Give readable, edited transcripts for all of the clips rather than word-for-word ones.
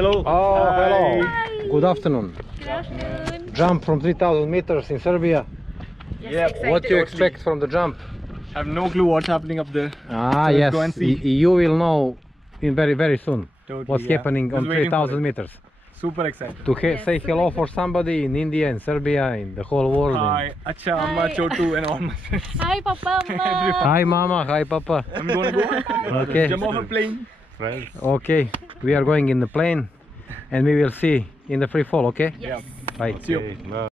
Hello. Oh, Hi. hello. Hi. Good afternoon. Good afternoon. Jump from 3,000 meters in Serbia. Yes, Yep. excited. What do you expect from the jump? I have no clue what's happening up there. Ah, So let's yes. go and see. You will know in very soon Totally, what's yeah. happening Just on waiting for 3,000 it. meters. Super excited. To Yes, say super hello for excited. somebody in India, in Serbia, in the whole world. Hi, Acha, Amma, Hi. Chotu, and all my friends. Hi, Papa, Mama. Hi, Mama. Hi, Papa. I'm gonna go. Okay. Jump off a plane. Okay. We are going in the plane, and we will see in the free fall. Okay. Yes. Bye. See you. Bye.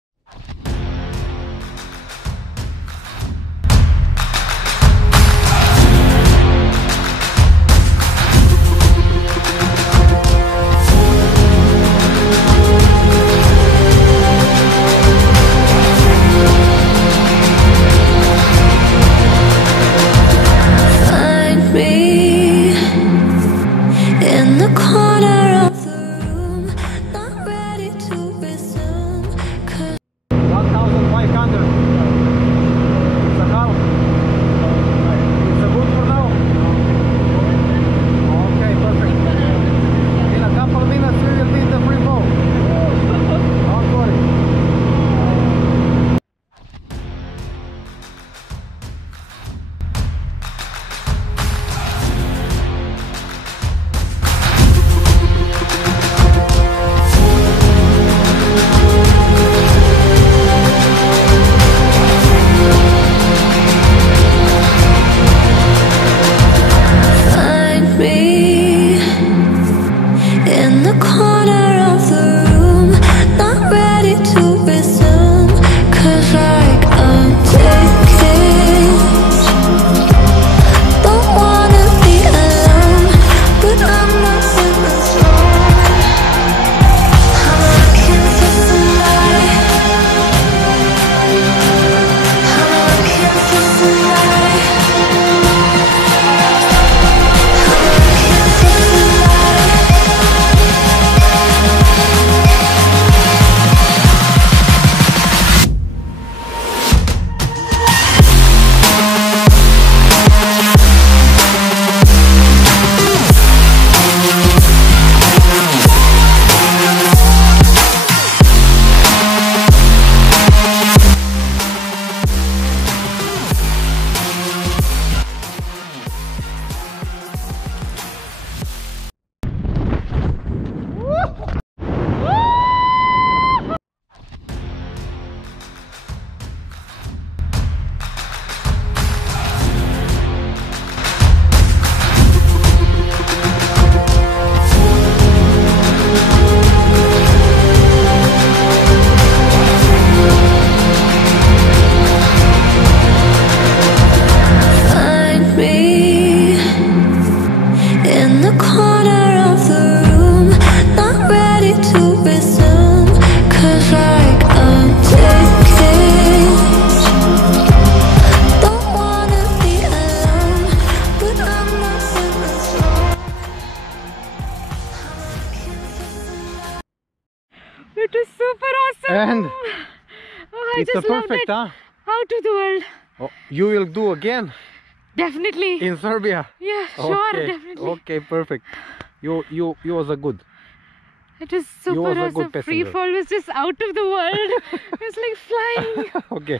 Find me in the corner of the room, not ready to resume. 'Cause 1,500. So how? It's a good for now? Okay, perfect. In a couple of minutes we will be in the free fall. Don't worry. find me in the corner of the room, not ready to resume. 'Cause like I'm taking, don't wanna be alone, but I'm not in the zone. I'm looking for some light. I'm looking for some light. Find me in the corner of the room, not ready to resume. 'Cause like I'm taking, don't wanna be alone, but I'm not in the zone. It was super awesome. And oh, I it's a just loved perfect, it. huh? Out of the world. Oh, you will do again Definitely. in Serbia. Yeah, sure, Okay. definitely. Okay, perfect. You was a good. It was super was a good awesome. Free passenger. fall was just out of the world. It was like flying. Okay.